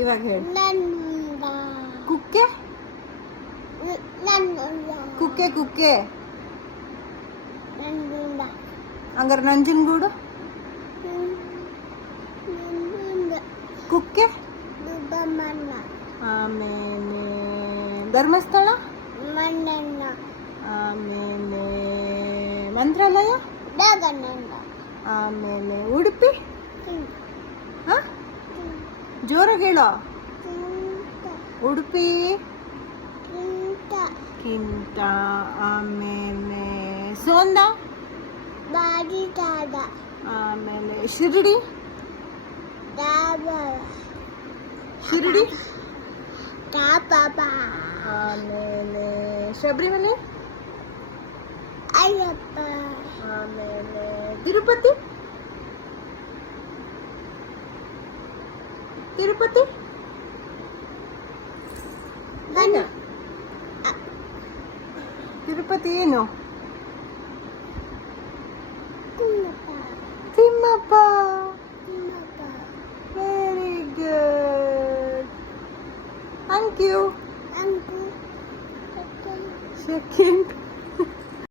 ಇವಾಗ ಹೇಳಿ. ನಂದ ಕುಕ್ಕೆ ನಂದ ಕುಕ್ಕೆ ಕುಕ್ಕೆ. ನಂದ ಹಂಗಾರೆ ನಂಜನಗೂಡು ನಂದ ಕುಕ್ಕೆ. ದುಬ್ಬಮ್ಮಣ್ಣ ಆಮೇಲೆ ಧರ್ಮಸ್ಥಳ, ಮಣ್ಣಣ್ಣ ಆಮೇಲೆ ಮಂತ್ರಾಲಯ, ಡಗನಂದ ಆಮೇಲೆ ಉಡುಪಿ. ಹಾ ಜೋರಾಗಿ ಹೇಳೋ. ಉಡುಪಿ, ಕಿಂಟ, ಆಮೇಲೆ ಸೋಂದ, ಬಾಡಿ ದಾದ ಆಮೇಲೆ ಶಿರಡಿ ದಾದ ಶಿರಡಿ, ಕಾಪಬ ಆಮೇಲೆ ಶಬರಿಮಲೆ, ಅಯ್ಯಪ್ಪ ಆಮೇಲೆ ತಿರುಪತಿ. ತಿರುಪತಿ ಏನು? ತಿರುಪತಿ ಏನು? Kummappa Thimmappa. Kummappa very good. Thank you. ಅಂಕು ಸೆಕೆಂಡ್